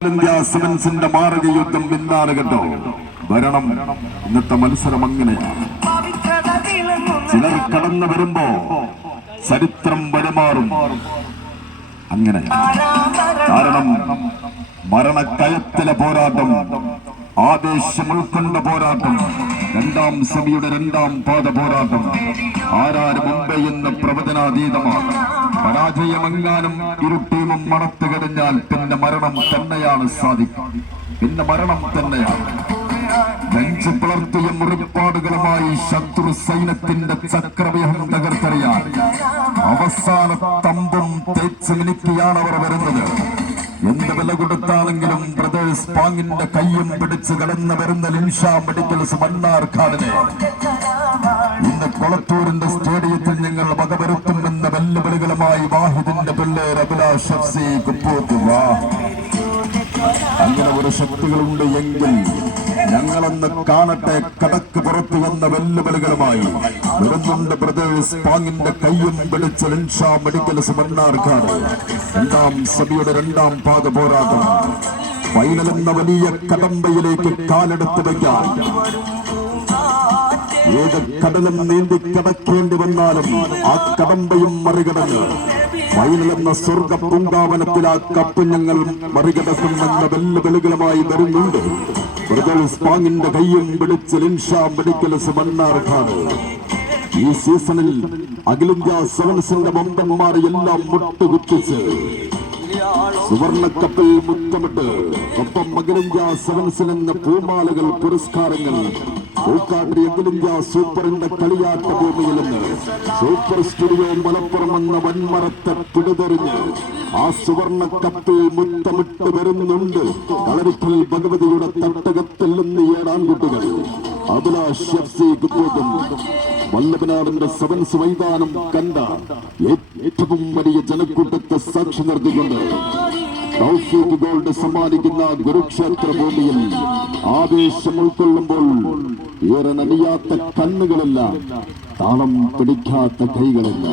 India സെവൻസിന്റെ മാരക യുദ്ധം പിന്നാണ് കേട്ടോ വരണം. ഇന്നത്തെ മത്സരം അങ്ങനെയാണ്. ചിലർ കടന്നു വരുമ്പോ ചരിത്രം വരമാറും അങ്ങനെ. കാരണം മരണക്കയത്തിലെ പോരാട്ടം ആവേശം ഉൾക്കൊണ്ട പോരാട്ടം. രണ്ടാം സഭയുടെ രണ്ടാം പാദ പോരാട്ടം. ആരാര് മുംബൈ എന്ന് പ്രവചനാതീതമാണ്. പരാജയമെങ്ങാനും ഇരു ടീമും മണത്ത് കഴിഞ്ഞാൽ പിന്നെ മരണം തന്നെയാണ് സാധിക്കും പിന്നെ മരണം തന്നെയാണ്. ബെഞ്ച് പിളർത്തിയ മുറിപ്പാടുകളുമായി ശത്രു സൈന്യത്തിന്റെ ചക്രവ്യൂഹം തകർത്തറിയാൻ അവസാന തമ്പും തേച്ച് മിനിക്കിയാണ് അവർ വരുന്നത്. എന്ത് വില കൊടുത്താണെങ്കിലും ബ്രദേഴ്സ് പാങ്ങിന്റെ കയ്യും പിടിച്ച് കടന്നു വരുന്ന ലിൻഷാ മെഡിക്കൽസ് മണ്ണാർക്കാടിനെ ഇന്ന് കൊളത്തൂരിന്റെ സ്റ്റേഡിയത്തിൽ ഞങ്ങൾ വകവരുത്തുമെന്ന വെല്ലുവിളികളുമായി വാഹിദിന്റെ പിള്ളേർ അഭിലാഷ് ഷഫ്സി അങ്ങനെ ഒരു ശക്തികളുണ്ട് എങ്കിൽ ഞങ്ങളൊന്ന് കാണട്ടെ കടക്ക് പുറത്തു വന്ന വെല്ലുവിളികളുമായി. വരുന്നുണ്ട് ബ്രദേഴ്സ് പാങ്ങിന്റെ കയ്യും വിളിച്ച ലിൻഷാ മെഡിക്കൽസ് മണ്ണാർക്കാട് രണ്ടാം സഭയുടെ രണ്ടാം പാത പോരാട്ടം. ഫൈനൽ എന്ന വലിയ കടമ്പയിലേക്ക് കാലെടുത്ത് വയ്ക്കാൻ ഏത് കടലും നീന്തി കടക്കേണ്ടി വന്നാലും ആ കടമ്പയും മറികടന്ന്. ഫൈനലെന്ന സ്വർഗ പൂങ്കാവനത്തിൽ ആ കപ്പ് ഞങ്ങൾ മറികടക്കുമെന്ന വെല്ലുവിളികളുമായി വരുന്നുണ്ട്. ബ്രദേഴ്സ് പാങ്ങിന്റെ കയ്യും പിടിച്ച് ലിൻഷാ മെഡിക്കൽസ് മണ്ണാർക്കാട് ഈ സീസണിൽ അഖിലേന്ത്യാ സെവൻസിന്റെ ബമ്പന്മാർ എല്ലാം മുട്ടുകുത്തിച്ച് സുവർണക്കപ്പിൽ മുത്തമിട്ട്. ഒപ്പം അഖിലേന്ത്യാ സെവൻസിൽ നിന്ന് പൂമാലകൾ പുരസ്കാരങ്ങൾ പൂക്കാട്ടി അഖിലേന്ത്യാ സൂപ്പറിന്റെ കളിയാട്ട ഭൂമിയിൽ നിന്ന് സൂപ്പർ സ്റ്റുഡിയോ മലപ്പുറം എന്ന വൻമരത്തെ പിടിതെറിഞ്ഞ് ആ സുവർണ കപ്പിൽ മുത്തമിട്ട് വരുന്നുണ്ട്. കളരിപ്പിൽ ഭഗവതിയുടെ തട്ടകത്തിൽ നിന്ന് ഏഴാൺകുട്ടികൾ അഭിലാഷ് എഫ് സി കുപ്പോട്ടും വല്ലഭനാടിന്റെ സെവൻസ് മൈതാനം കണ്ട ഏറ്റവും വലിയ ജനക്കൂട്ടത്തെ സാക്ഷി നിർത്തിക്കൊണ്ട് തൗഫീഖ് ഗോൾഡ് സമ്മാനിക്കുന്ന ഗുരുക്ഷേത്ര ഭൂമിയിൽ ആവേശം ഉൾക്കൊള്ളുമ്പോൾ ഏറെ നനിയാത്ത കണ്ണുകളല്ല താളം പിടിക്കാത്ത കൈകളല്ല.